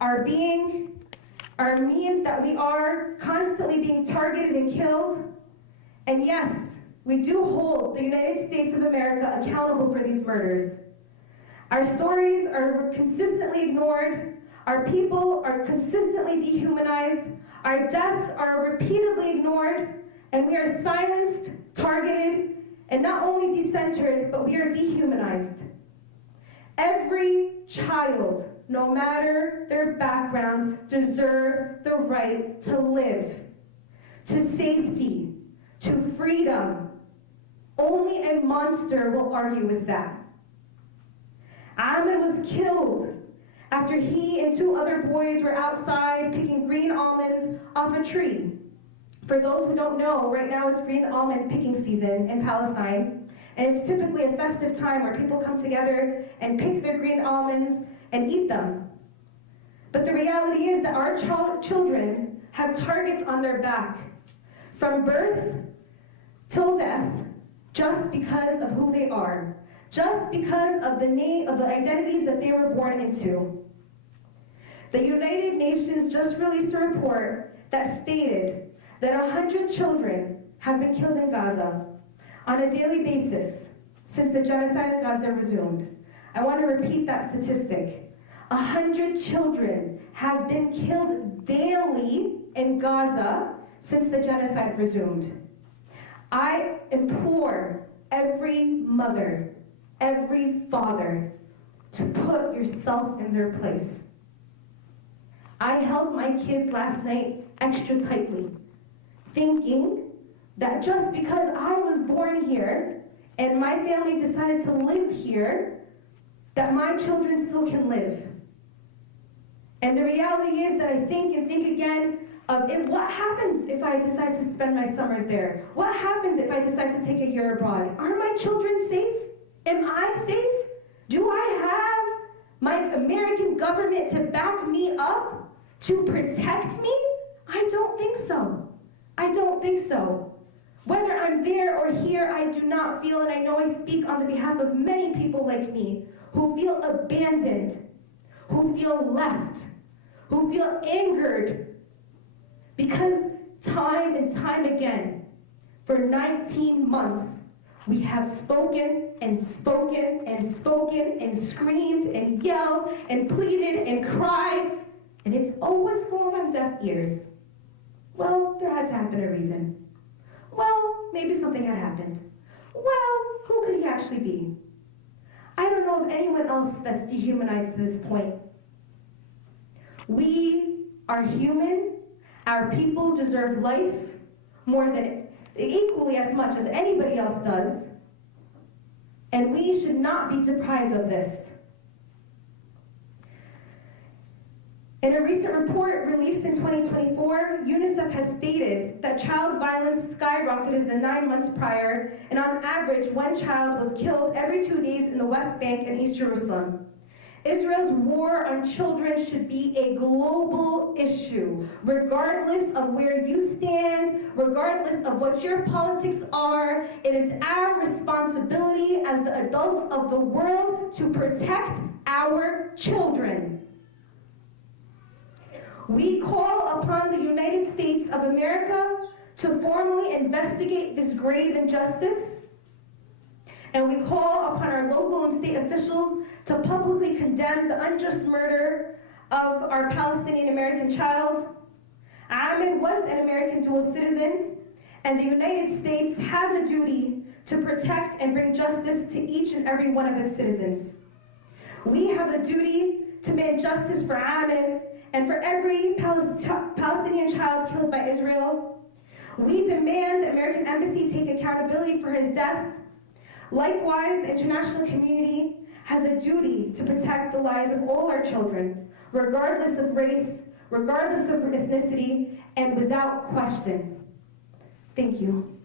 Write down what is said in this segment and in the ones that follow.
our being, our means that we are constantly being targeted and killed. And yes, we do hold the United States of America accountable for these murders. Our stories are consistently ignored, our people are consistently dehumanized, our deaths are repeatedly ignored, and we are silenced, targeted, and not only decentered, but we are dehumanized. Every child, no matter their background, deserves the right to live, to safety, to freedom. Only a monster will argue with that. Ahmed was killed after he and 2 other boys were outside picking green almonds off a tree. For those who don't know, right now it's green almond picking season in Palestine, and it's typically a festive time where people come together and pick their green almonds and eat them. But the reality is that our children have targets on their back, from birth till death, just because of who they are, just because of the identities that they were born into. The United Nations just released a report that stated that 100 children have been killed in Gaza on a daily basis since the genocide in Gaza resumed. I want to repeat that statistic. 100 children have been killed daily in Gaza since the genocide resumed. I implore every mother, every father, to put yourself in their place. I held my kids last night extra tightly, thinking that just because I was born here and my family decided to live here, that my children still can live. And the reality is that I think and think again of what happens if I decide to spend my summers there? What happens if I decide to take a year abroad? Are my children safe? Am I safe? Do I have my American government to back me up, to protect me? I don't think so. I don't think so. Whether I'm there or here, I do not feel, and I know I speak on the behalf of many people like me, who feel abandoned, who feel left, who feel angered, because time and time again, for 19 months, we have spoken and spoken and spoken and screamed and yelled and pleaded and cried, and it's always fallen on deaf ears. Well, there had to have been a reason. Well, maybe something had happened. Well, who could he actually be? I don't know of anyone else that's dehumanized to this point. We are human. Our people deserve life equally as much as anybody else does, and we should not be deprived of this. In a recent report released in 2024, UNICEF has stated that child violence skyrocketed the 9 months prior, and on average, 1 child was killed every 2 days in the West Bank and East Jerusalem. Israel's war on children should be a global issue, regardless of where you stand, regardless of what your politics are. It is our responsibility as the adults of the world to protect our children. We call upon the United States of America to formally investigate this grave injustice, and we call upon our local and state officials to publicly condemn the unjust murder of our Palestinian-American child. Ahmed was an American dual citizen, and the United States has a duty to protect and bring justice to each and every one of its citizens. We have a duty to make justice for Ahmed and for every Palestinian child killed by Israel. We demand the American embassy take accountability for his death. Likewise, the international community has a duty to protect the lives of all our children, regardless of race, regardless of ethnicity, and without question. Thank you.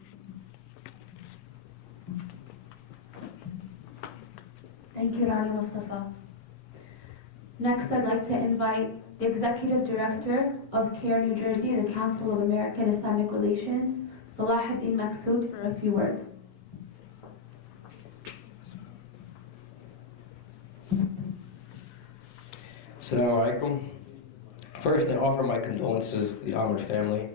Thank you, Rani Mustafa. Next, I'd like to invite the Executive Director of CARE New Jersey, the Council of American Islamic Relations, Salahuddin Maksud, for a few words. Assalamu alaikum. First, I offer my condolences to the Ahmed family.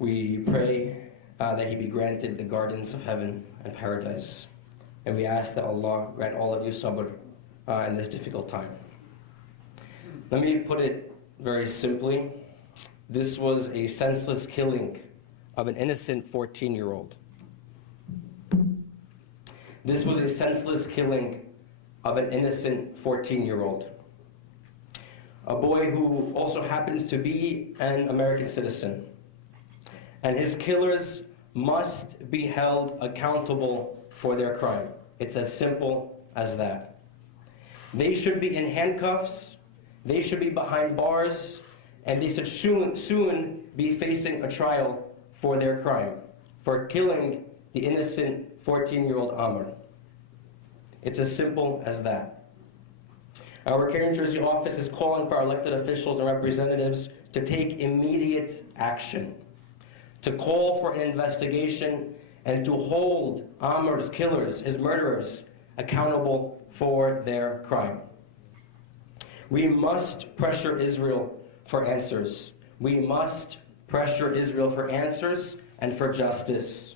We pray that he be granted the gardens of heaven and paradise. And we ask that Allah grant all of you sabr in this difficult time. Let me put it very simply. This was a senseless killing of an innocent 14-year-old. This was a senseless killing of an innocent 14-year-old. A boy who also happens to be an American citizen. And his killers must be held accountable for their crime. It's as simple as that. They should be in handcuffs, they should be behind bars, and they should soon be facing a trial for their crime, for killing the innocent 14-year-old Amr. It's as simple as that. Our Care New Jersey office is calling for our elected officials and representatives to take immediate action, to call for an investigation, and to hold Amr's killers, his murderers, accountable for their crime. We must pressure Israel for answers. We must pressure Israel for answers and for justice.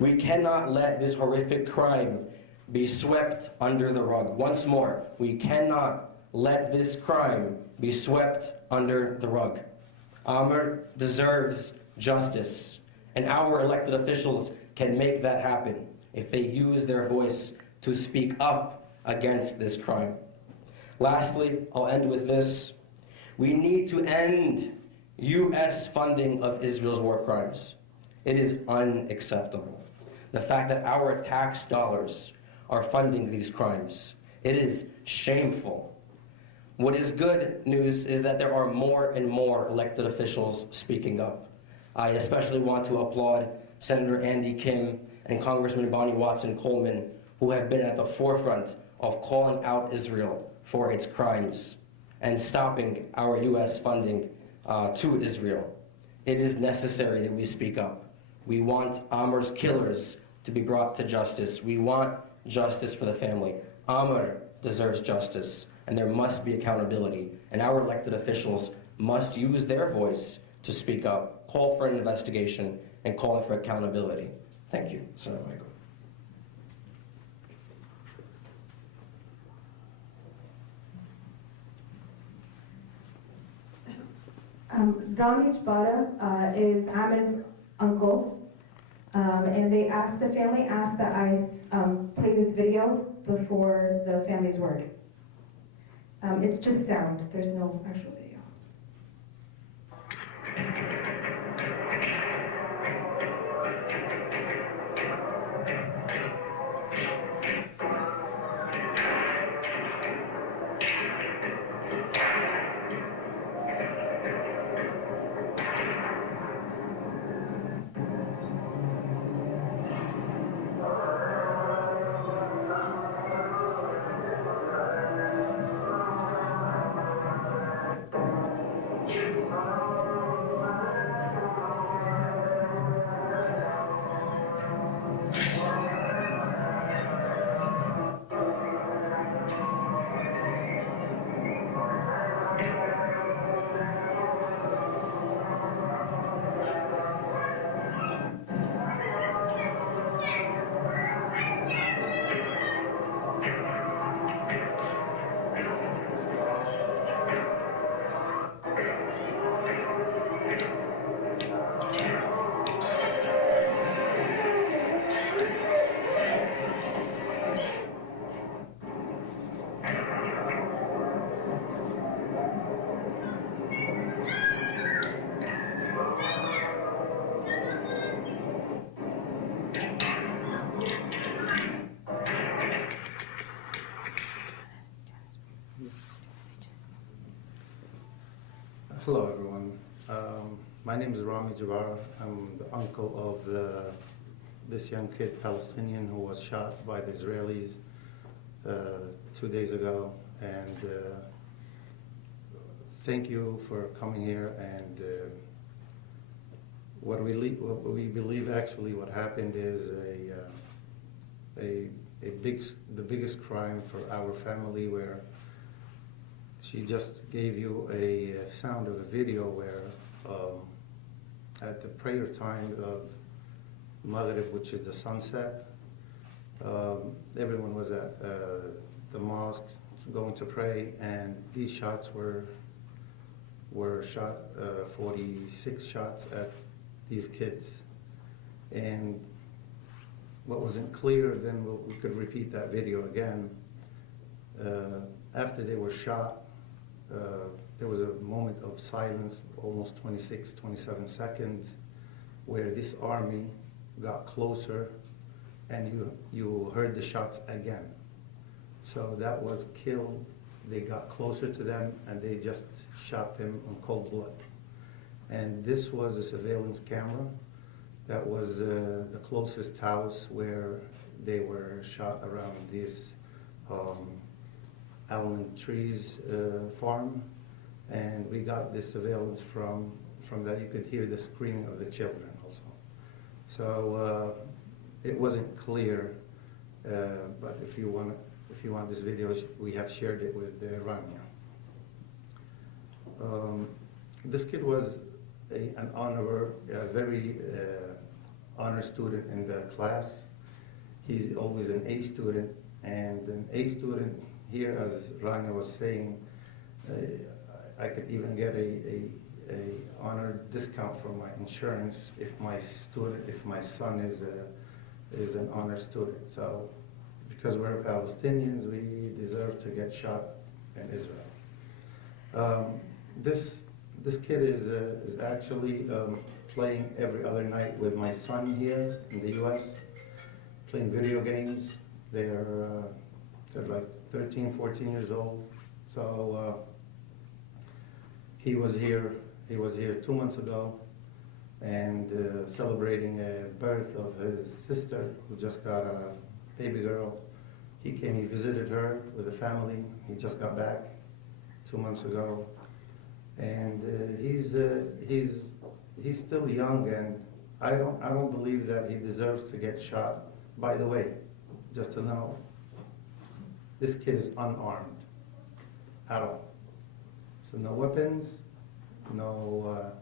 We cannot let this horrific crime be swept under the rug. Once more, we cannot let this crime be swept under the rug. Amr deserves justice, and our elected officials can make that happen if they use their voice to speak up against this crime. Lastly, I'll end with this. We need to end U.S. funding of Israel's war crimes. It is unacceptable. The fact that our tax dollars are funding these crimes, it is shameful. What is good news is that there are more and more elected officials speaking up. I especially want to applaud Senator Andy Kim and Congressman Bonnie Watson Coleman, who have been at the forefront of calling out Israel for its crimes and stopping our U.S. funding to Israel. It is necessary that we speak up. We want Amr's killers to be brought to justice. We want justice for the family. Amr deserves justice, and there must be accountability. And our elected officials must use their voice to speak up, call for an investigation, and call for accountability. Thank you. Assalamu alaikum. Rami Jbara is Amir's uncle, and the family asked that I play this video before the family's word. It's just sound, there's no actual video. Hello, everyone. My name is Rami Jabbar. I'm the uncle of this young kid, Palestinian, who was shot by the Israelis 2 days ago. And thank you for coming here. And what we believe actually what happened is the biggest crime for our family, where she just gave you a sound of a video where at the prayer time of Maghrib, which is the sunset, everyone was at the mosque going to pray, and these shots were shot, 46 shots at these kids. And what wasn't clear, then we could repeat that video again. After they were shot, there was a moment of silence, almost 26, 27 seconds, where this army got closer, and you heard the shots again. So that was killed. They got closer to them, and they just shot them on cold blood. And this was a surveillance camera. That was the closest house where they were shot around this almond trees farm. And we got this surveillance from that. You could hear the screaming of the children also. So it wasn't clear, but if you want this video, we have shared it with Rania. This kid was an honor, a very honor student in the class. He's always an A student, and an A student here, as Rania was saying, I could even get a honor discount for my insurance if my son is an honor student. So because we're Palestinians, we deserve to get shot in Israel. This kid is actually playing every other night with my son here in the U.S., playing video games. They're like 13, 14 years old. So he was here 2 months ago, and celebrating a birth of his sister, who just got a baby girl. He came, he visited her with the family. He just got back 2 months ago, and he's still young, and I don't believe that he deserves to get shot. By the way, just to know, this kid is unarmed at all. So no weapons, no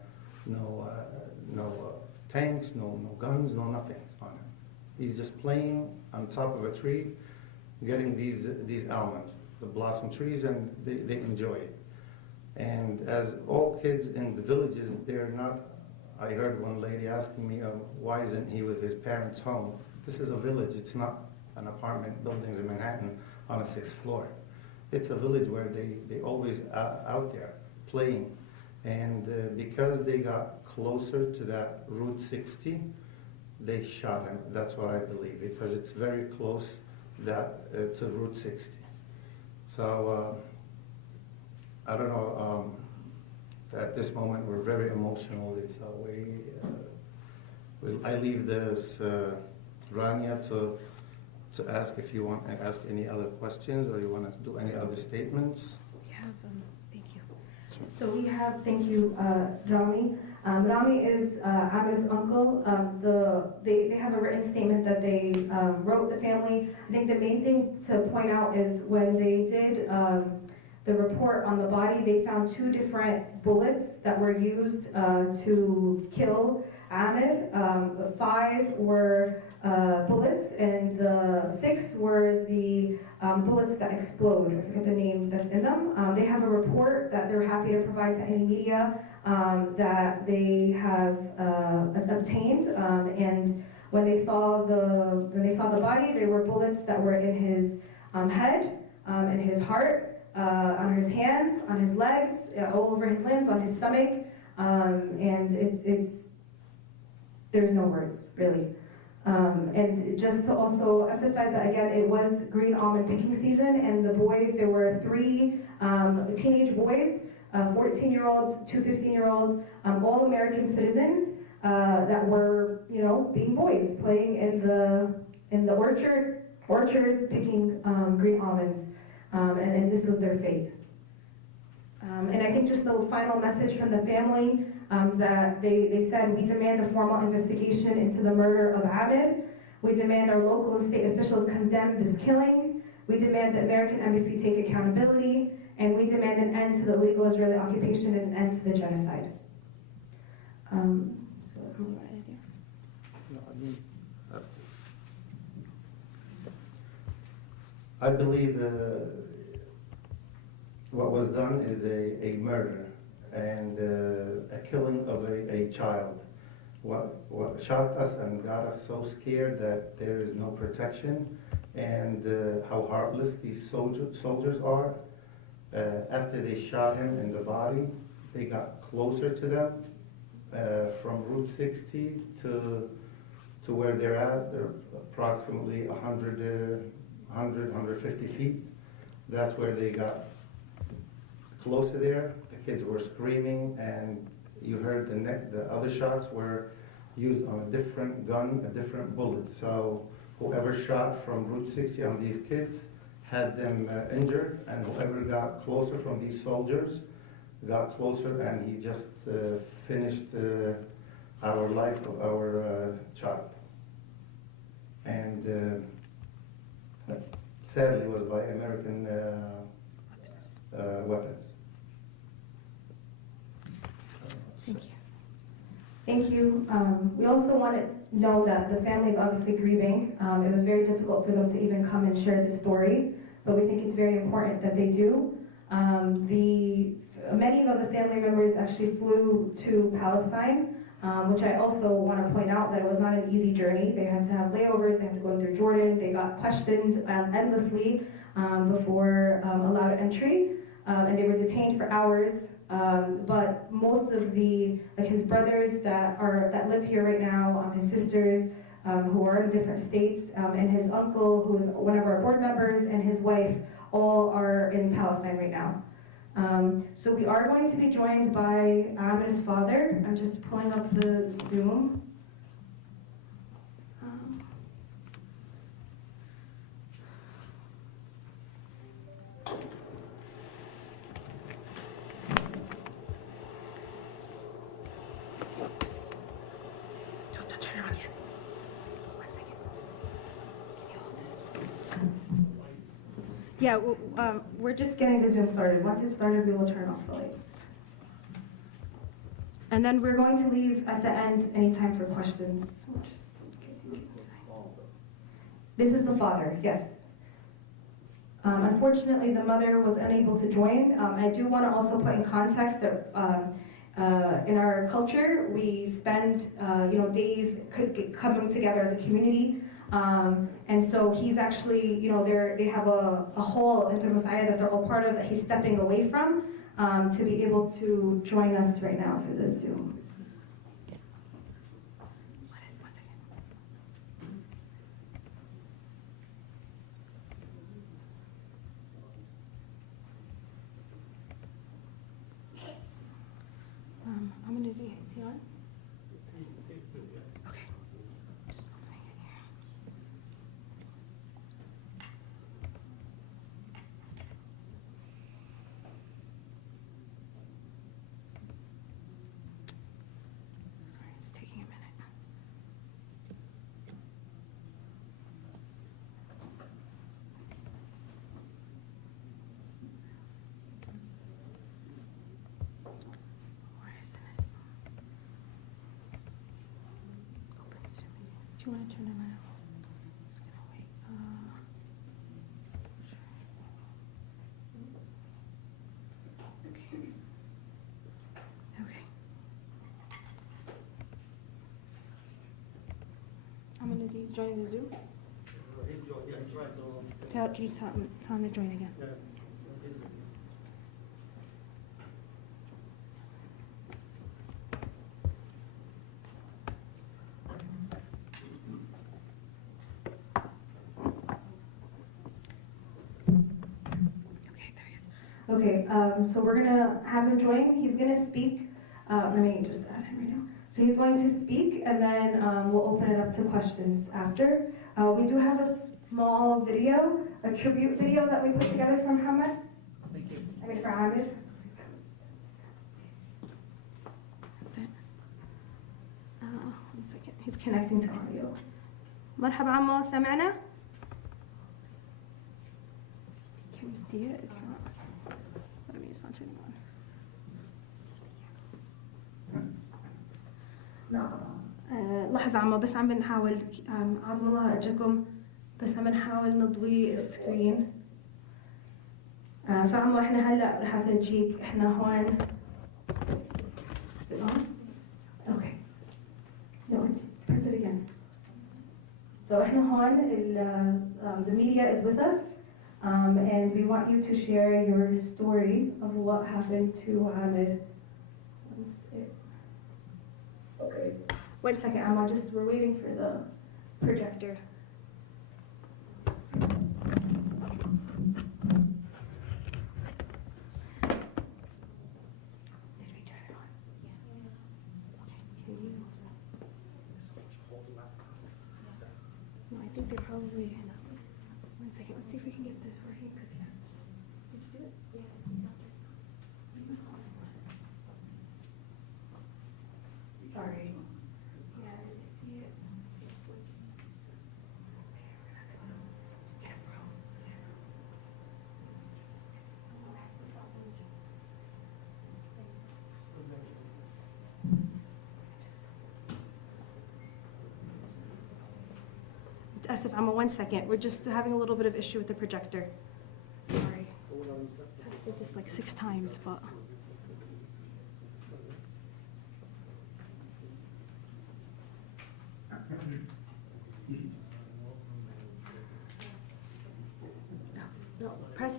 tanks, no guns, no nothing on him. He's just playing on top of a tree, getting these almonds, the blossom trees, and they enjoy it. And as all kids in the villages, they're not. I heard one lady asking me, why isn't he with his parents' home? This is a village. It's not an apartment buildings in Manhattan on a 6th floor. It's a village where they always out there playing. And because they got closer to that Route 60, they shot him. That's what I believe, because it's very close to Route 60. So I don't know. At this moment, we're very emotional. It's I leave this Rania to ask if you want to ask any other questions, or you want to do any other statements. We have, thank you. So we have, thank you, Rami. Rami is Amir's uncle. They have a written statement that they wrote the family. I think the main thing to point out is when they did the report on the body, they found 2 different bullets that were used to kill Ahmed. 5 were bullets, and the 6 were the bullets that explode. I forget the name that's in them. They have a report that they're happy to provide to any media that they have obtained. And when they saw the body, there were bullets that were in his head, in his heart, on his hands, on his legs, all over his limbs, on his stomach, and it's there's no words, really. And just to also emphasize that again, it was green almond picking season, and the boys, there were 3 teenage boys, 14-year-olds, 2 15-year-olds, all American citizens that were, being boys, playing in the orchards, picking green almonds, and this was their fate. And I think just the final message from the family is that they said, we demand a formal investigation into the murder of Ahmed. We demand our local and state officials condemn this killing. We demand the American embassy take accountability. and we demand an end to the illegal Israeli occupation and an end to the genocide. I believe what was done is a murder and a killing of a child. What shocked us and got us so scared that there is no protection, and how heartless these soldiers are. After they shot him in the body, they got closer to them from Route 60 to where they're at. They're approximately 150 feet. That's where they got closer there. The kids were screaming, and you heard the other shots were used on a different gun, a different bullet. So whoever shot from Route 60 on these kids had them injured, and whoever got closer from these soldiers got closer, and he just finished our life of our child. And sadly, it was by American weapons. Thank you. Thank you. We also want to know that the family is obviously grieving. It was very difficult for them to even come and share the story, but we think it's very important that they do. Many of the family members actually flew to Palestine, which I also want to point out that it was not an easy journey. They had to have layovers, they had to go through Jordan, they got questioned endlessly before allowed entry, and they were detained for hours. But most of his brothers that live here right now, his sisters who are in different states, and his uncle, who is one of our board members, and his wife, all are in Palestine right now. So we are going to be joined by Amir's father. I'm just pulling up the Zoom. Yeah, we're just getting the Zoom started. Once it's started, we will turn off the lights. And then we're going to leave at the end any time for questions. This is the father, yes. Unfortunately, the mother was unable to join. I do want to also put in context that in our culture, we spend days coming together as a community. And so he's actually, they have a hall in the Messiah that they're all part of that he's stepping away from to be able to join us right now for the Zoom. I'm going to see, is he on? Okay. Just opening it here. Sorry, it's taking a minute. Where isn't it? Open Zoom. Do you want to turn it on? I'm just gonna wait. Okay. Okay. I'm gonna see. He's joining the Zoom. Can you tell him to join again? Okay, so we're gonna have him join. He's gonna speak. Let me just add him right now. So he's going to speak, and then we'll open it up to questions after. We do have a small video, a tribute video that we put together for Muhammad. Thank you. I mean, for Ahmed. That's it. 1 second. He's connecting to audio. مرحبا عمو سمعنا؟ Can you see it? It's not. لحظة عمو، بس عم بنحاول عظم الله أرجوكم، بس عم نحاول نضوي السكرين. فعمو احنا هلا رح افرجيك احنا هون. Is it on? Okay. No, it's press it again. So احنا هون the media is with us, and we want you to share your story of what happened to Amir. Okay. One second, Amma, we're waiting for the projector. Did we turn it on? Yeah. Okay, can you? No, I think they're probably. One second, let's see if we can get this working. Did you do it? Yeah. Sorry. Yeah, did you see it? Asif, Amma, 1 second. We're just having a little bit of issue with the projector. Sorry. I did this like 6 times, but. No, press.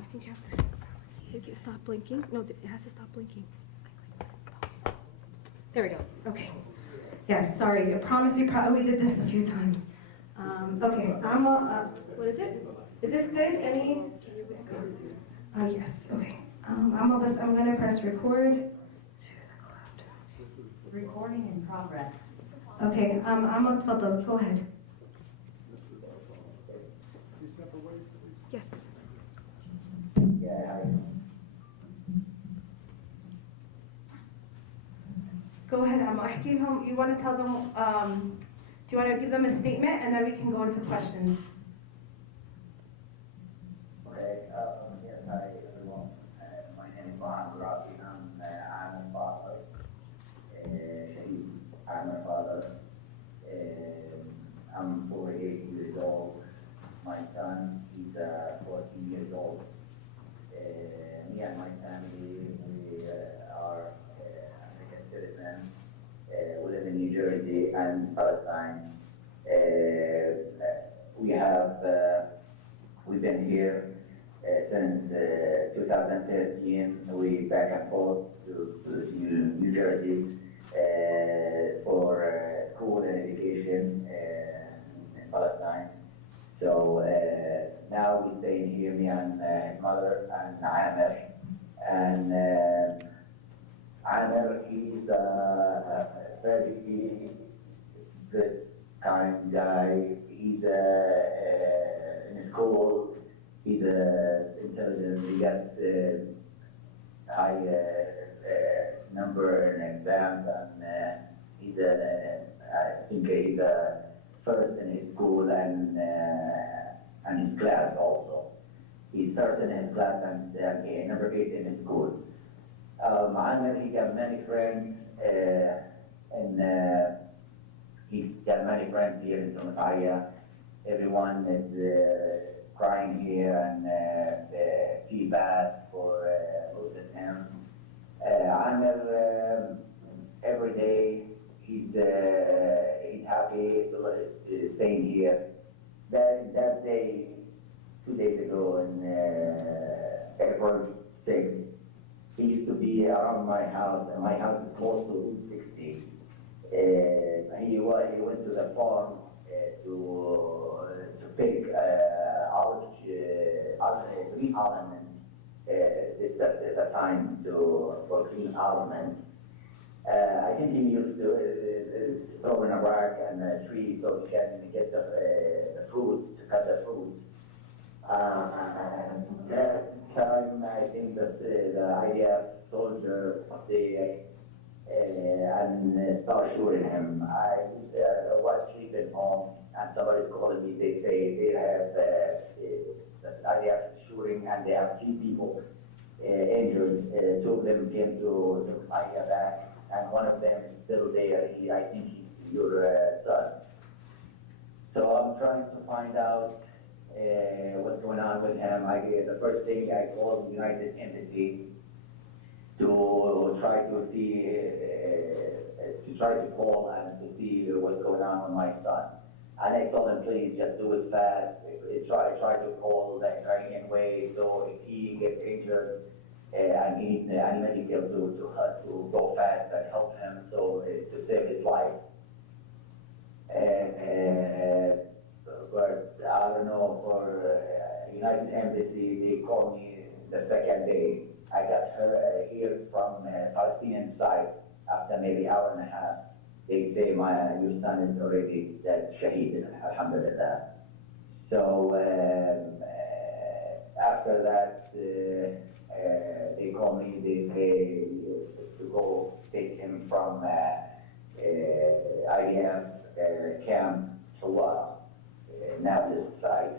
I think you have to. Does it stop blinking? No, it has to stop blinking. There we go. Okay. Yes, sorry. I promise we did this a few times. Okay, what is it? Is this good? Any? Yes. Okay. I'm going to press record to the cloud. Recording in progress. Okay. تفضل. Go ahead. Yes. Yeah, Go ahead, احكي لهم. You want to tell them, do you want to give them a statement and then we can go into questions? okay. Yes, hi everyone. My name is Mohammed Rafi. I'm a father. Shahid. I'm a father. I'm 48 years old. My son is 14 years old. Me and my family, we are American citizens. We live in New Jersey and Palestine. We've been here since 2013. We back and forth to New Jersey for school and education in Palestine. So now we're staying here, me and his mother and Amir. And Amir, he's a very good, kind guy. He's in school. He's intelligent. He got high number in exams, and he's I think he's first in his school and his class also. He's first in his class and number 8 in his school. Amir, he got many friends, and he's got many friends here in Somalia. Everyone is crying here and feel bad for losing him. Amir, every day he's happy staying here. That day, 2 days ago, in April 6th, he used to be around my house, and my house is close to Route 60. He went to the farm to pick green almonds. It's a time for green almonds. I think he used to throw in a rock and a tree so he can get the fruit, to cut the fruit. That time, I think that the IDF soldier and start shooting him. I was sleeping home, and somebody called me. They say they have the IDF shooting, and they have 3 people injured. Two of them came to Maya back, and one of them is still there. I think he's your son. So I'm trying to find out what's going on with him. The first thing I called the United Embassy to try to see, to try to call and to see what's going on with my son. And I told him, please just do it fast. Try to call the Iranian way. So if he gets injured and he needs any medical to go fast and help him so to save his life. But I don't know, for United Embassy, they called me the second day. I got her here from Palestinian side after maybe hour and a half. They say your son is already dead, shaheed, alhamdulillah. So after that, they call me, they say to go take him from IDF camp to Nablus side.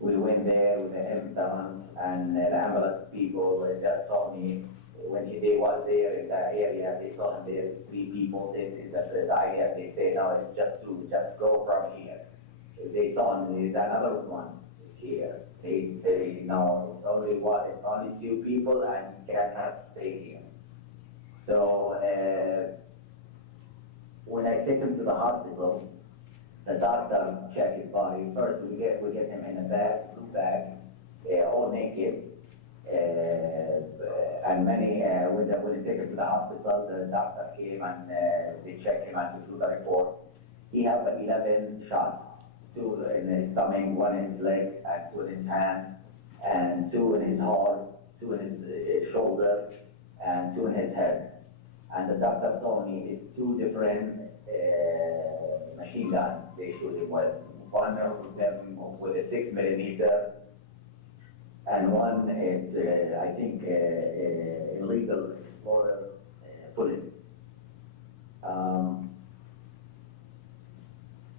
We went there with the ambulance, and the ambulance people just told me when they was there in that area, they told him there's 3 people. That's the IDF. They say no, it's just 2. Just go from here. They told me there's another one here. They say no, it's only one. It's only 2 people, and you cannot stay here. So when I take him to the hospital, the doctor check his body. First, we get him in a bag, blue bag, all naked. And many, when they take him to the hospital, the doctor came and they checked him and to do the report. He has 11 shots, 2 in his stomach, 1 in his leg, and 2 in his hand, and 2 in his heart, 2 in his shoulder, and 2 in his head. And the doctor told me it's 2 different machine guns they shoot him with. One of them with a 6mm, and one is, I think, illegal explorer bullet.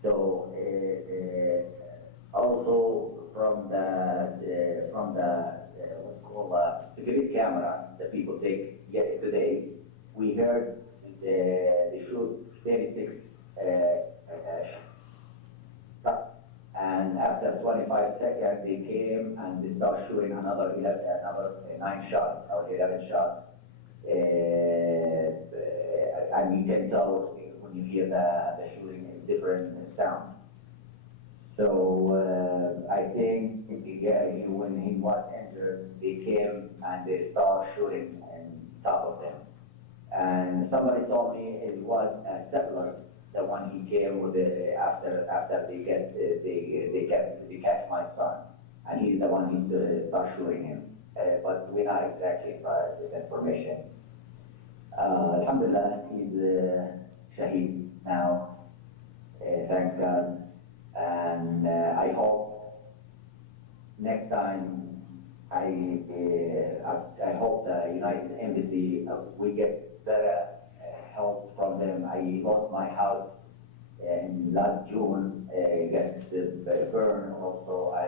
So also from the what's called security camera that people take today, we heard they shoot 36 shots. And after 25 seconds, they came and they started shooting another 9 shots or 11 shots. And you can tell when you hear the shooting, different sounds. So I think when he was injured, they came and they started shooting on top of him. And somebody told me it was a settler, the one he came with after they catch my son, and he's the one who started shooting him. But we're not exactly with information. Alhamdulillah, he's shaheed now. Thank God, and I hope next time I hope the United Embassy we get better help from them. I lost my house in last June, gets burned also. I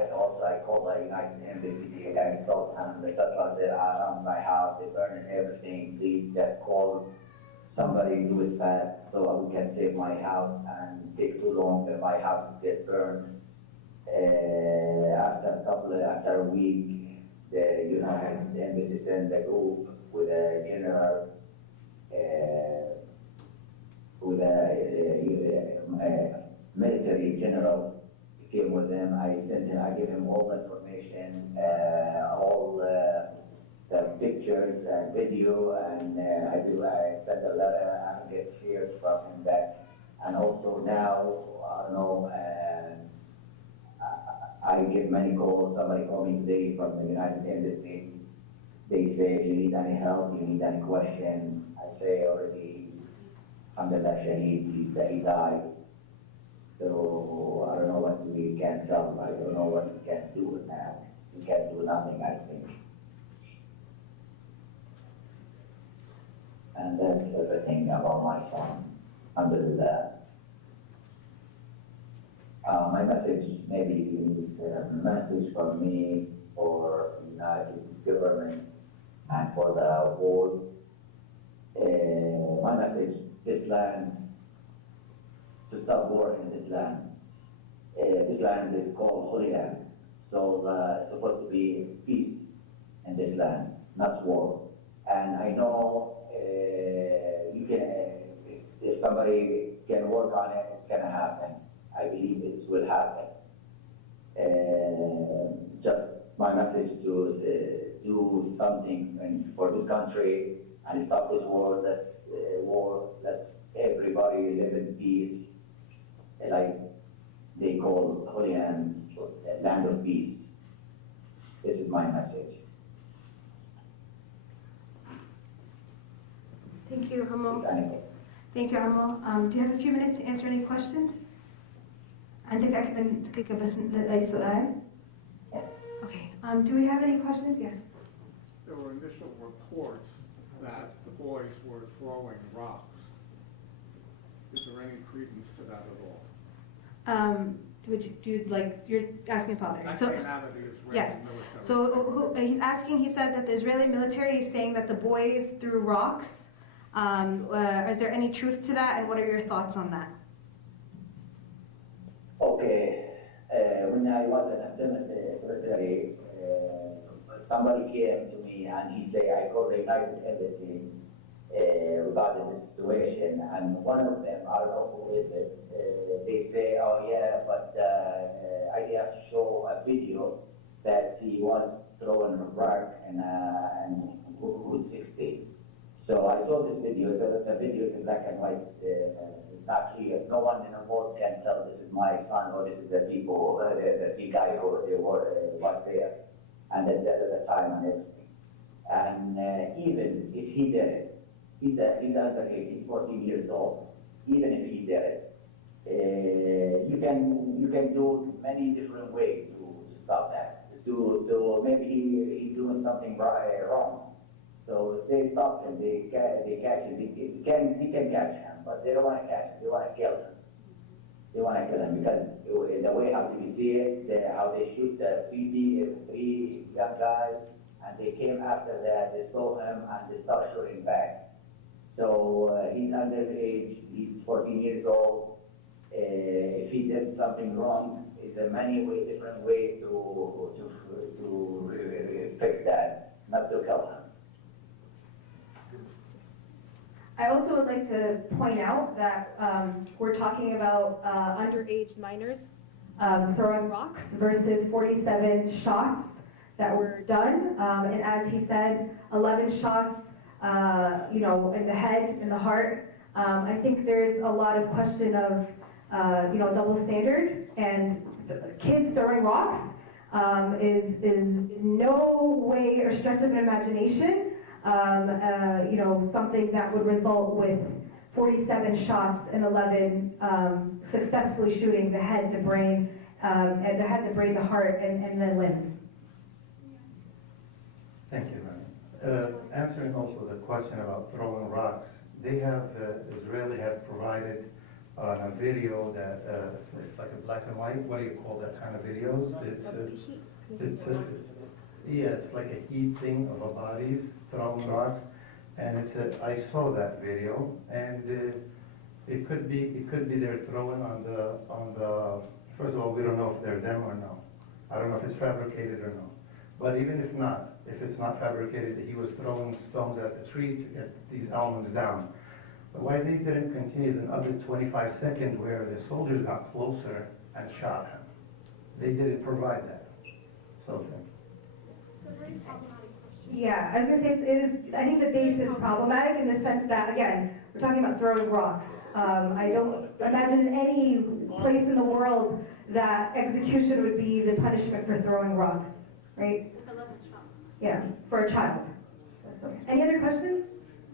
called the United Embassy and I told them the settlers that are around my house, they burned everything. Please just call somebody, do it fast so we can save my house, and take too long that my house gets burned. After a week, the United Embassy sent a group with a general, with a military general. He came with them. I gave him all the information, all the pictures and video, and I sent a letter and get cheers from him back. And also now, I don't know, I get many calls. Somebody called me today from the United Embassy. They say, you need any help, you need any question. I say already, alhamdulillah, shaheed, he died. So I don't know what we can help. I don't know what we can do now. We can't do nothing, I think. And that's everything about my son. Alhamdulillah. My message, maybe you need a message from me or United government and for the war. My message, this land, to stop war in this land. This land is called Holy Land, so it's supposed to be peace in this land, not war. And I know you can, if somebody can work on it, it's gonna happen. I believe it will happen. Just my message to do something for this country and stop this war. Let everybody live in peace, like they call Holy Land, land of peace. This is my message. Thank you, Hamo. Thank you. Thank you, Hamo. Do you have a few minutes to answer any questions? عندك أكمل دقيقة بس لأي سؤال؟ Yes. Okay. Do we have any questions? Yes. There were initial reports that the boys were throwing rocks. Is there any credence to that at all? You're asking father. That So, came out of the Israeli yes. military. So he's asking, he said that the Israeli military is saying that the boys threw rocks. Is there any truth to that, and what are your thoughts on that? Okay, when I was in the military, somebody came to me and he said, I called the United Embassy regarding the situation, and one of them, I don't know who is it, they say, oh yeah, but I have to show a video that he was throwing a rock and Route 60. So I saw this video. The video is in black and white. It's not clear. No one in the world can tell this is my son or this is the people, the guy who was there, and at the time and everything. And even if he did it, he's underage. He's 14 years old. Even if he did it, you can do many different ways to stop that. To maybe he's doing something wrong. So if they stop him, they catch him. He can catch him, but they don't want to catch him. They want to kill him. They want to kill him because the way how we see it, how they shoot the three young guys, and they came after that. They saw him and they start shooting back. So he's underage. He's 14 years old. If he did something wrong, it's a different way to fix that, not to kill him. I also would like to point out that we're talking about underage minors throwing rocks versus 47 shots that were done. And as he said, 11 shots, in the head, in the heart. I think there's a lot of question of, double standard, and kids throwing rocks is no way or stretch of an imagination something that would result with 47 shots and 11 successfully shooting the head, the brain, the heart, and the limbs. Thank you, Rami. Answering also the question about throwing rocks, they have, Israeli have provided a video that it's like a black and white. What do you call that kind of videos? It's like a heat thing of a bodies throwing rocks, and I saw that video, and it could be they're throwing on the. First of all, we don't know if they're them or no. I don't know if it's fabricated or no. But even if it's not fabricated, he was throwing stones at the tree to get these elements down. But why they didn't continue another 25 seconds where the soldiers got closer and shot him? They didn't provide that. So. It's a very problematic question. Yeah, I was going to say, I think the base is problematic in the sense that, again, we're talking about throwing rocks. I don't imagine any place in the world that execution would be the punishment for throwing rocks, right? With 11 shots. Yeah, for a child. Any other questions?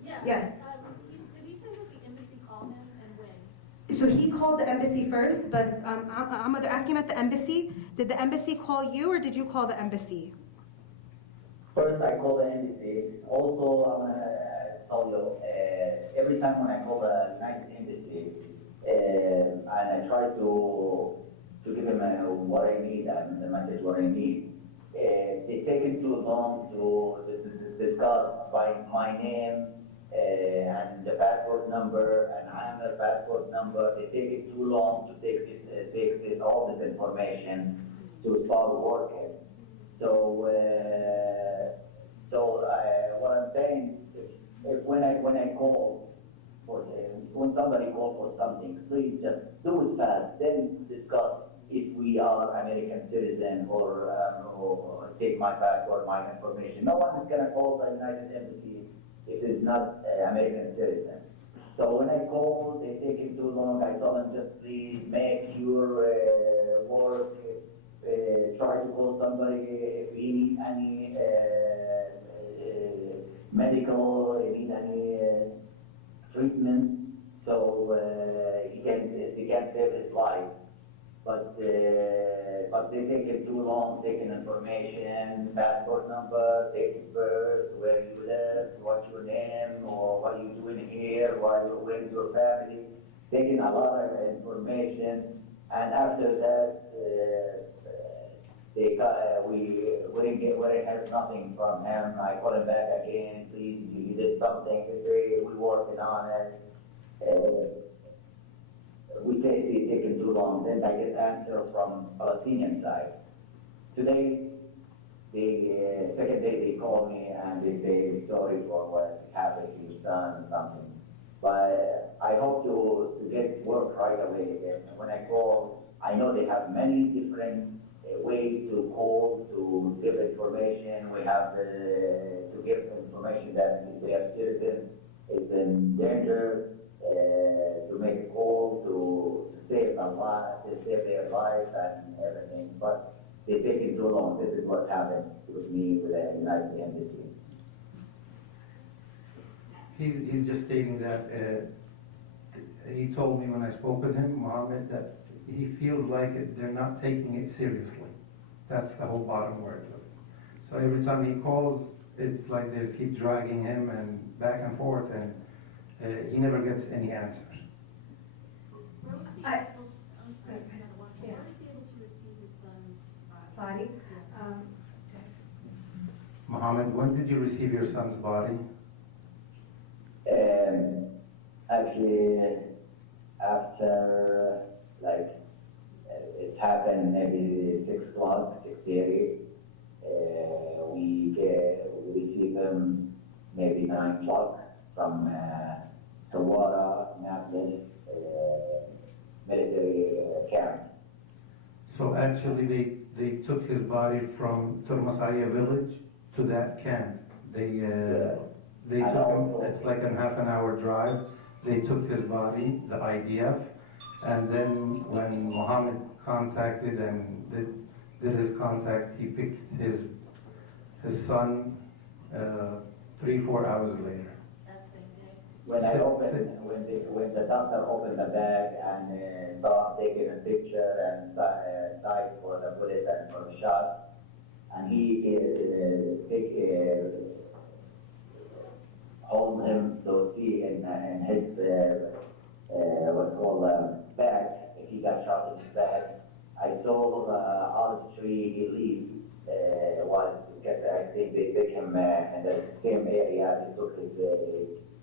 Yes. Yes. Did he say that the embassy called him and when? So he called the embassy first, but I'm asking about the embassy. Did the embassy call you, or did you call the embassy? First, I call the embassy. Also, I want to tell you, every time when I call the United Embassy, and I try to give them what I need and the message what I need, they take it too long to discussed by my name and the passport number, and I am the passport number. They take it too long to take all this information to start working. So, what I'm saying, if when I call for when somebody calls for something, please just do it fast. Then discuss if we are American citizen or take my passport, my information. No one is gonna call the United Embassy if it's not American citizen. So when I call, they take it too long. I tell them just please make your work. Try to call somebody if you need any medical, if you need any treatment, so they can save his life. But they take it too long, taking information, passport number, date of birth, where you live, what's your name, or what are you doing here, where's your family, taking a lot of information, and after that, we didn't have nothing from him. I called him back again, please, you did something, we're working on it. We say it's taking too long. Then I get answer from Palestinian side. Today, second day they call me and they say sorry for what happened to your son or something. But I hope to get work right away. And when I call, I know they have many different ways to call to give information. We have to give information that if they are citizen is in danger. To make a call to save a life, to save their life and everything, but they take it too long. This is what happened with me with the United Embassy. He's just stating that he told me when I spoke with him, Mohammed, that he feels like they're not taking it seriously. That's the whole bottom word of it. So every time he calls, it's like they keep dragging him and back and forth, and he never gets any answers. Where was he able to receive his son's Body. Mohammed, when did you receive your son's body? Actually, after it happened maybe 6 o'clock, 6:30. We received him maybe 9 o'clock from Tawara, Nablus military camp. So actually, they took his body from Turmasaya village to that camp. They took him. It's like a half an hour drive. They took his body, the IDF, and then when Mohammed contacted and did his contact, he picked his son 3-4 hours later. that same day? When the doctor opened the bag and saw taking a picture and sight for the bullet and for the shot, and he hold him to see in his what's called bag, if he got shot in his bag. I saw the olive tree he leaves was because I think they took him in the same area. They took his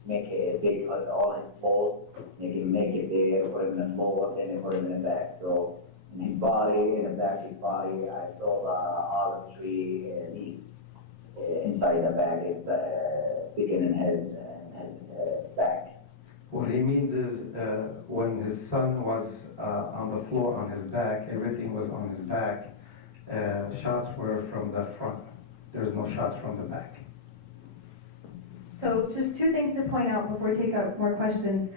make a big all his balls, make it there, put him in a floor, and then put him in the bag. So in his body, in the back of his body, I saw the olive tree leaf inside the bag. It's sticking in his back. What he means is when his son was on the floor on his back, everything was on his back. Shots were from the front. There's no shots from the back. So just 2 things to point out before we take up more questions.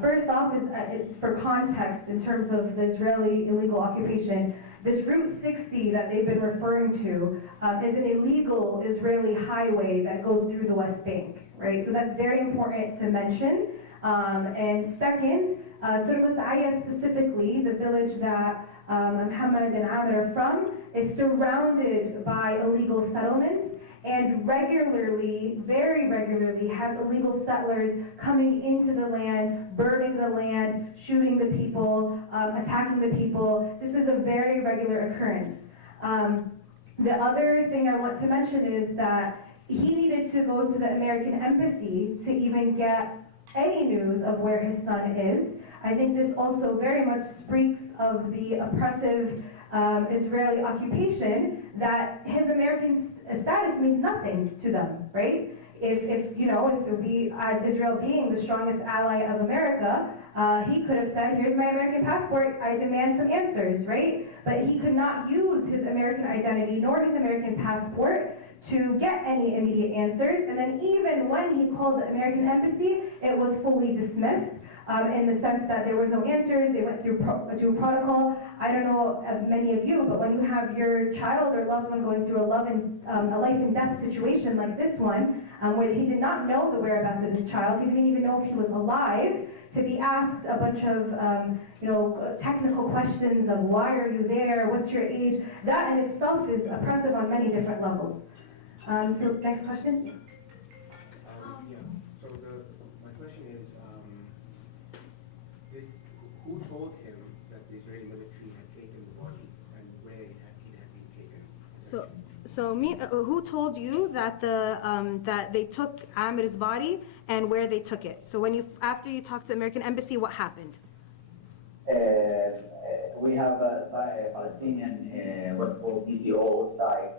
First off, is for context in terms of the Israeli illegal occupation. This Route 60 that they've been referring to is an illegal Israeli highway that goes through the West Bank, right? So that's very important to mention. And second, Turmasaya specifically, the village that Muhammad and Amir are from, is surrounded by illegal settlements and regularly, very regularly, has illegal settlers coming into the land, burning the land, shooting the people, attacking the people. This is a very regular occurrence. The other thing I want to mention is that he needed to go to the American embassy to even get any news of where his son is. I think this also very much speaks of the oppressive Israeli occupation, that his American status means nothing to them, right? If we, as Israel being the strongest ally of America, he could have said, here's my American passport, I demand some answers, right? But he could not use his American identity nor his American passport to get any immediate answers. And then even when he called the American embassy, it was fully dismissed. In the sense that there was no answers, they went through due protocol. I don't know of many of you, but when you have your child or loved one going through a life and death situation like this one, where he did not know the whereabouts of his child, he didn't even know if he was alive, to be asked a bunch of technical questions of why are you there, what's your age, that in itself is oppressive on many different levels. So next question. Yeah. So my question is, who told him that the Israeli military had taken the body and where it had been taken? Who told you that that they took Amir's body and where they took it? So after you talked to the American embassy, what happened? We have a Palestinian, what's called PCO site,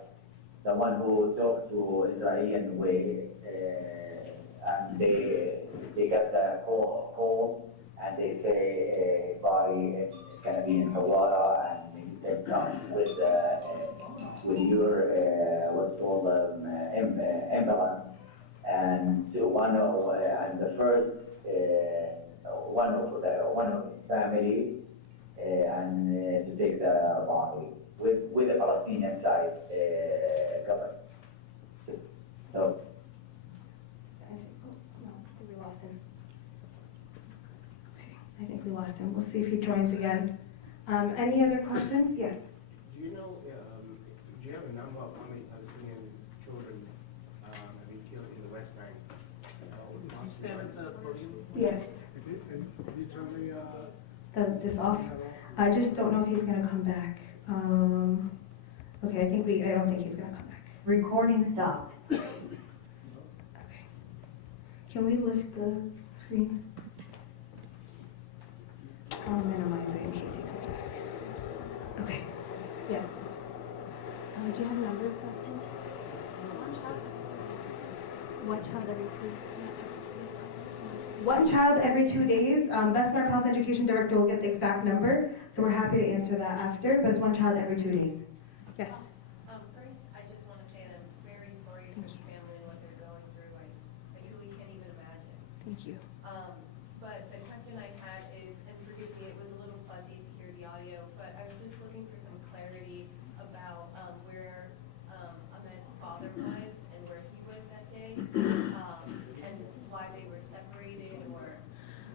the one who talked to Israeli way, and they got the call and they say body is going to be in Hawara, and they come with your what's called ambulance, and so and the first one of his family and to take the body with the Palestinian side government. So. We lost him. Okay, I think we lost him. We'll see if he joins again. Any other questions? Yes. Do you know, do you have a number of how many Palestinian children have been killed in the West Bank? Can you stand at the podium? Yes. Can you tell me, This off? I just don't know if he's going to come back. Okay, I don't think he's going to come back. Recording stopped. Okay. Can we lift the screen? I'll minimize it in case he comes back. Okay. Yeah. Do you have numbers, Justin? One child every 2 days. One child every 2 days. Bessemer Health Education Director will get the exact number, so we're happy to answer that after, but it's one child every 2 days. Yes? First, I just want to say that I'm very sorry for the family and what they're going through. I truly can't even imagine. Thank you. But the question I had is, and forgive me, it was a little fuzzy to hear the audio, but I was just looking for some clarity about where Ahmed's father was and where he was that day, and why they were separated, or,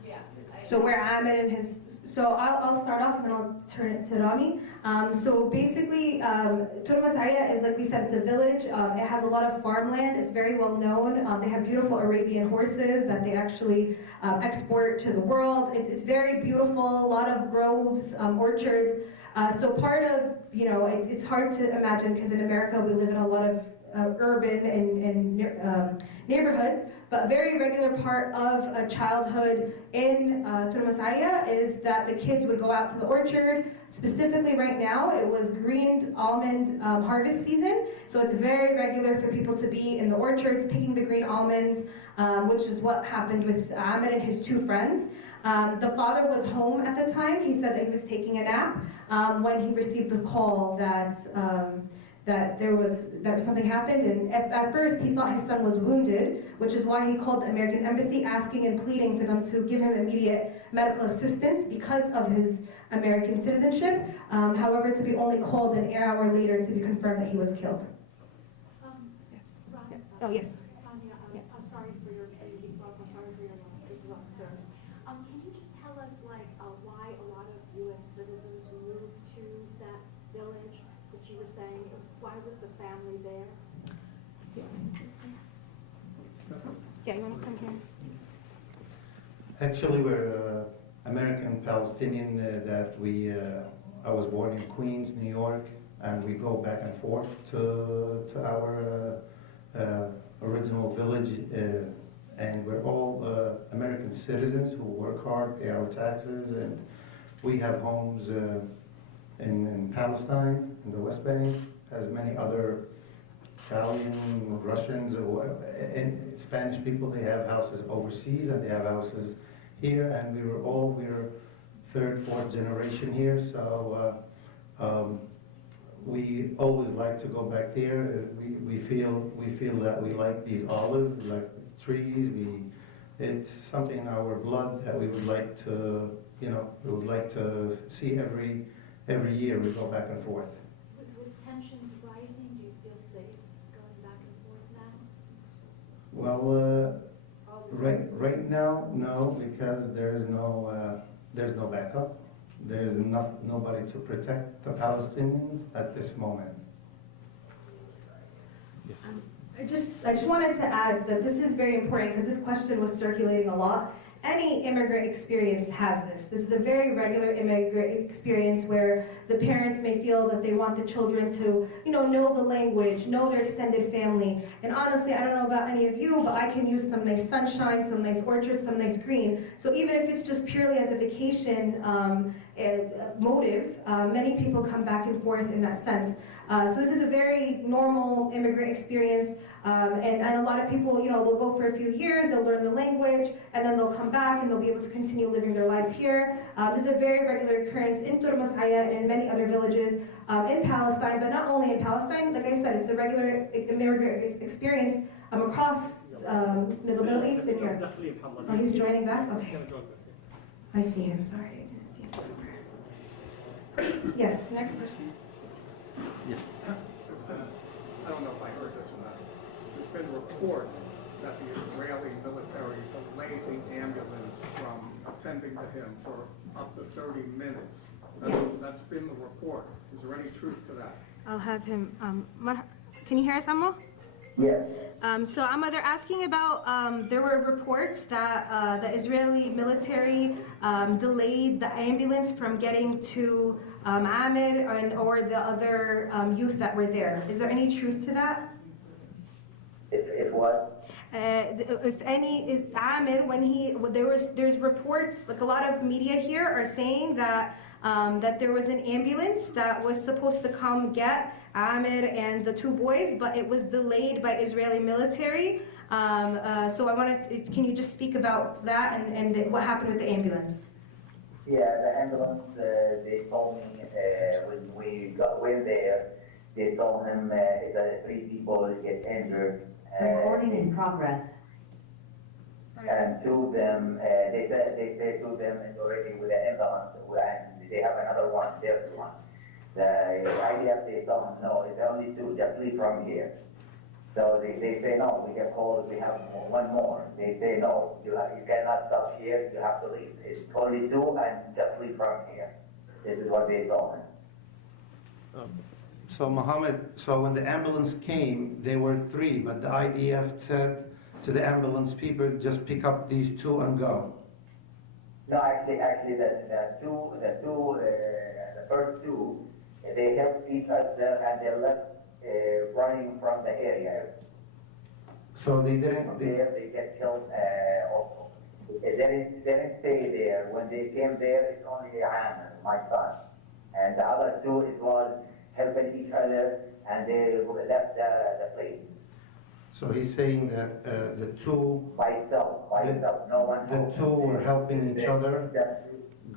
yeah. So where Ahmed and his, so I'll start off and then I'll turn it to Rami. So basically, Turmasaya is, like we said, it's a village. It has a lot of farmland. It's very well known. They have beautiful Arabian horses that they actually export to the world. It's very beautiful, a lot of groves, orchards. So part of, it's hard to imagine because in America we live in a lot of urban and neighborhoods, but a very regular part of a childhood in Turmasaya is that the kids would go out to the orchard. Specifically right now, it was green almond harvest season, so it's very regular for people to be in the orchards picking the green almonds, which is what happened with Ahmed and his 2 friends. The father was home at the time. He said that he was taking a nap when he received the call that something happened, and at first he thought his son was wounded, which is why he called the American embassy asking and pleading for them to give him immediate medical assistance because of his American citizenship. However, to be only called an hour later to be confirmed that he was killed. Yes. Ron, Oh, yes. Tanya, I'm sorry for your baby's loss. I'm sorry for your loss as well, sir. Can you just tell us, why a lot of U.S. citizens moved to that village that you were saying? Why was the family there? Yeah, you want to come here? Actually, we're American Palestinian that I was born in Queens, New York, and we go back and forth to our and we're all American citizens who work hard, pay our taxes, and we have homes in Palestine, in the West Bank, as many other Italian, Russians, and Spanish people. They have houses overseas and they have houses here, and we're third, fourth generation here, so we always like to go back there. We feel that we like these olives, we like the trees. It's something in our blood that we would like to, we would like to see every year. We go back and forth. With tensions rising, do you feel safe going back and forth now? Well, right now, no, because there's no backup. There's nobody to protect the Palestinians at this moment. Yes. I just wanted to add that this is very important because this question was circulating a lot. Any immigrant experience has this. This is a very regular immigrant experience where the parents may feel that they want the children to, know the language, know their extended family. And honestly, I don't know about any of you, but I can use some nice sunshine, some nice orchards, some nice green. So even if it's just purely as a vacation motive, many people come back and forth in that sense. So this is a very normal immigrant experience, and a lot of people, they'll go for a few years, they'll learn the language, and then they'll come back and they'll be able to continue living their lives here. This is a very regular occurrence in Turmus Hayat and in many other villages in Palestine, but not only in Palestine. Like I said, it's a regular immigrant experience across the Middle East and Europe. Oh, he's joining back? Okay. I see him, sorry, I didn't see him. Yes, next question. Yes. I don't know if I heard this or not. There's been reports that the Israeli military delayed the ambulance from attending to him for up to 30 minutes. That's been the report. Is there any truth to that? I'll have him, can you hear us, Ammo? Yes. So Amma, they're asking about, there were reports that the Israeli military delayed the ambulance from getting to Amir or the other youth that were there. Is there any truth to that? If what? If any, is Amir, when there's reports, like a lot of media here are saying that that there was an ambulance that was supposed to come get Amir and the two boys, but it was delayed by Israeli military. So I wanted to, can you just speak about that and what happened with the ambulance? Yeah, the ambulance, they told me when we went there, they told him that 3 people get injured. Recording in progress. And 2 of them, they said 2 of them is already with the ambulance, and they have another one, there's one. The IDF, they told him, no, it's only 2, just leave from here. So they say, no, we have called, we have one more. They say, no, you cannot stop here, you have to leave. It's only 2 and just leave from here. This is what they told him. So Mohammed, so when the ambulance came, there were 3, but the IDF said to the ambulance people, just pick up these 2 and go. No, actually, the first 2, they helped each other and they left running from the area. So they didn't. They get killed. They didn't stay there. When they came there, it's only Amir, my son, and the other 2 was helping each other, and they left the place. So he's saying that the 2 By itself, no one. the 2 were helping each other,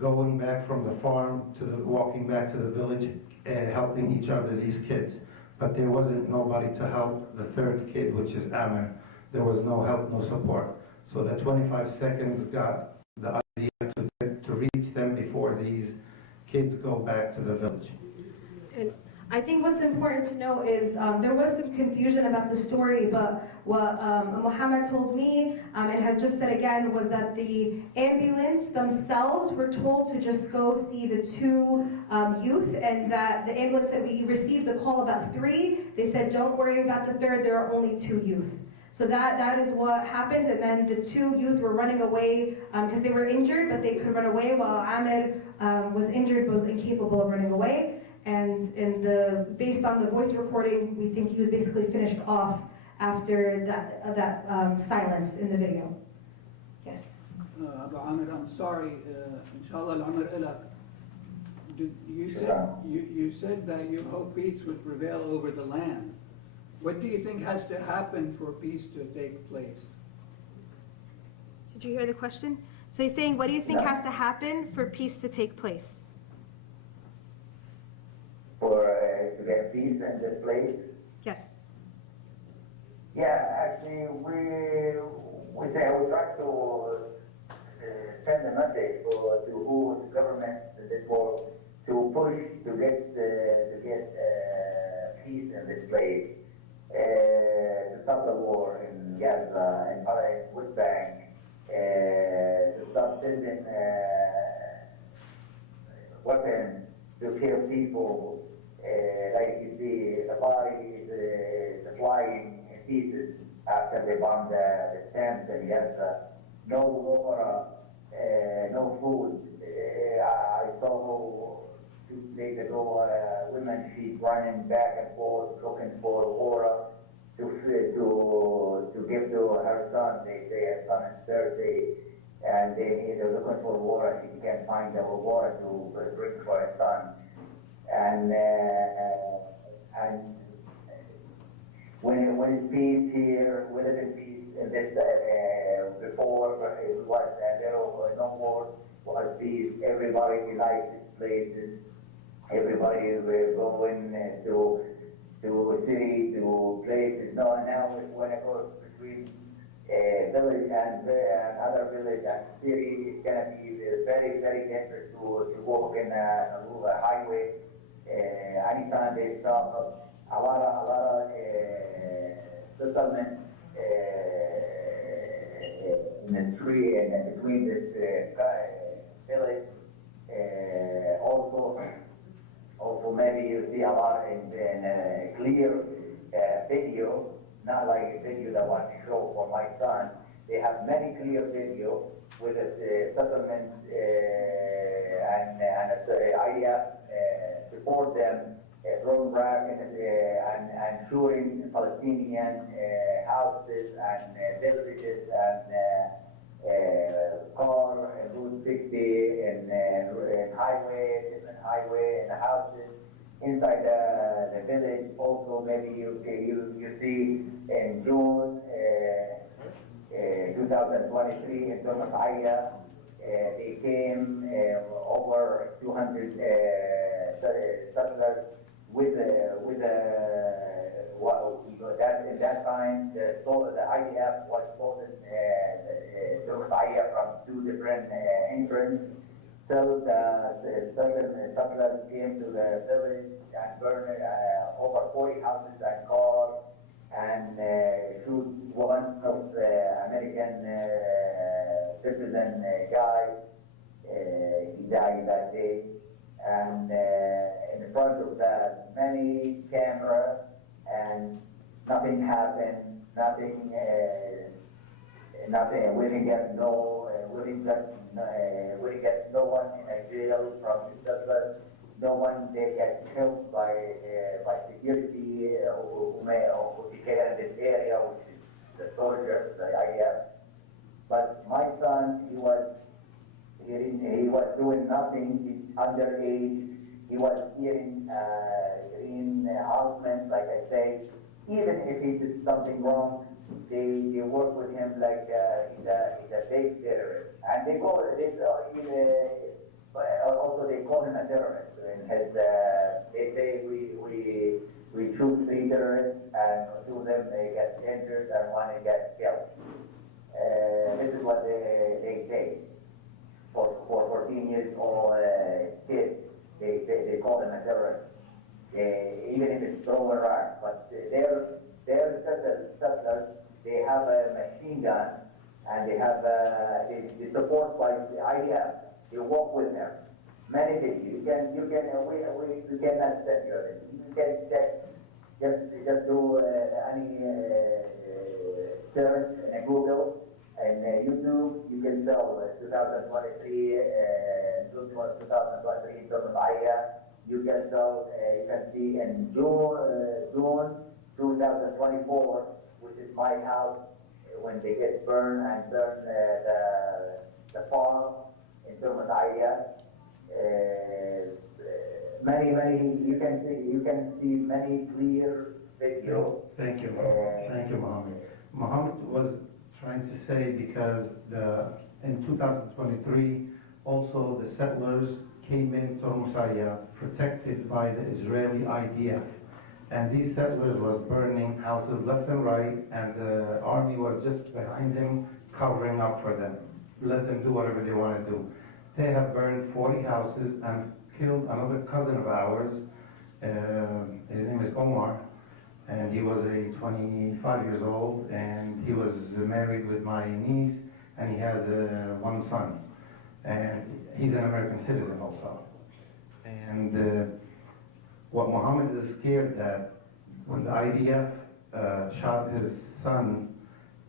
going back from the farm to walking back to the village, helping each other, these kids. But there wasn't nobody to help the 3rd kid, which is Amir. There was no help, no support. So the 25 seconds got the idea to reach them before these kids go back to the village. And I think what's important to know is there was some confusion about the story, but what Muhammad told me and has just said again was that the ambulance themselves were told to just go see the 2 youth, and that the ambulance that we received the call about 3, they said don't worry about the 3rd, there are only 2 youth. So that is what happened, and then the 2 youth were running away because they were injured, but they could run away, while Amir was injured but was incapable of running away. And based on the voice recording, we think he was basically finished off after that silence in the video. Yes. Abu Amir, I'm sorry, inshallah al-umr ilak. You said that you hope peace would prevail over the land. What do you think has to happen for peace to take place? Did you hear the question? So he's saying, what do you think has to happen for peace to take place? For to get peace in this place? Yes. Yeah, actually, we try to send a message to who the government to push to get peace in this place, to stop the war in Gaza and West Bank, to stop sending weapons to kill people. Like you see, the body is flying in pieces after they bomb the tents in Gaza. No water, no food. I saw 2 days ago women, she's running back and forth looking for water to give to her son. They say her son is thirsty, and they're looking for water. She can't find the water to bring for her son. And when it's peace here, we live in peace in this. Before it was no more was peace. Everybody likes these places. Everybody will go in to a city, to places. No, now when it goes between village and other village and city, it's gonna be very, very dangerous to walk in a highway. Anytime they stop, a lot of settlement in the tree and between this village. Also maybe you see a lot in clear video, not like a video that I want to show for my son. They have many clear video with the settlement and IDF support them, throwing rock and shooting Palestinian houses and villages and car, Route 60 and highway, different highway and houses inside the village. Also, maybe you see in June 2023 in Dormantaya, they came over 200 settlers with at that time the IDF was holding Dormantaya from 2 different entrances. So the settlers came to the village and burned over 40 houses and cars and shoot one of the American citizen guy. He died that day. And in front of that, many cameras and nothing happened. Nothing. We didn't get no one in a jail from the settlers. No one they get killed by security who became in this area, which is the soldiers, the IDF. But my son, he was doing nothing. He's underage. He was eating green almonds, like I say. Even if he did something wrong, they work with him like he's a big terrorist. And they call it, also they call him a terrorist. And they say we shoot 3 terrorists and 2 of them they get injured and 1 gets killed. This is what they say. For 14 years old kid, they call him a terrorist. Even if it's throwing rock, but their settlers, they have a machine gun and they have they support by the IDF. They work with them. Many things we cannot send you this. You can check, just do any search in Google and YouTube. You can tell 2023 in terms of IDF. You can tell, you can see in June 2024, we my house when they get burned and burn the farm in Turmataya. Many, you can see many clear videos. Thank you, Mohammed. Mohammed was trying to say because in 2023, also the settlers came into Musaya protected by the Israeli IDF. And these settlers was burning houses left and right, and the army was just behind them, covering up for them. Let them do whatever they want to do. They have burned 40 houses and killed another cousin of ours. His name is Omar, and he was 25 years old, and he was married with my niece, and he has one son. And he's an American citizen also. And what Mohammed is scared that when the IDF shot his son,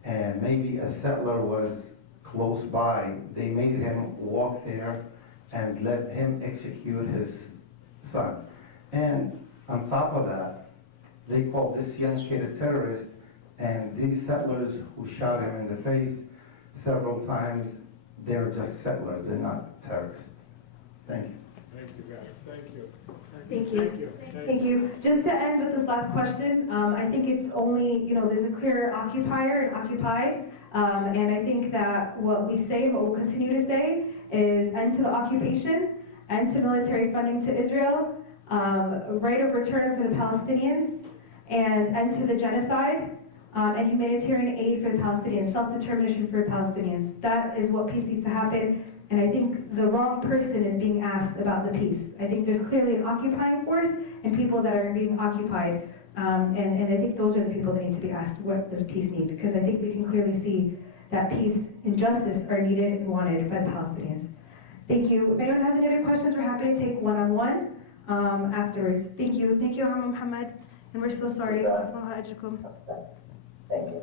and maybe a settler was close by, they made him walk there and let him execute his son. And on top of that, they called this young kid a terrorist, and these settlers who shot him in the face several times, they're just settlers, they're not terrorists. Thank you. Thank you, guys. Thank you. Thank you. Thank you. Just to end with this last question, I think it's only, there's a clear occupier and occupied, and I think that what we say, what we'll continue to say, is end to the occupation, end to military funding to Israel, right of return for the Palestinians, and end to the genocide, and humanitarian aid for the Palestinians, self-determination for Palestinians. That is what peace needs to happen. And I think the wrong person is being asked about the peace. I think there's clearly an occupying force and people that are being occupied. And I think those are the people that need to be asked, what does peace need? Because I think we can clearly see that peace and justice are needed and wanted by the Palestinians. Thank you. If anyone has any other questions, we're happy to take one-on-one afterwards. Thank you. Thank you, Muhammad. And we're so sorry. Thank you.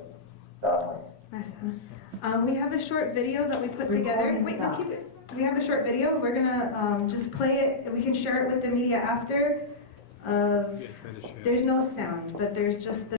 We have a short video that we put together. Wait, no, keep it. We have a short video. We're gonna just play it. We can share it with the media after. There's no sound, but there's just the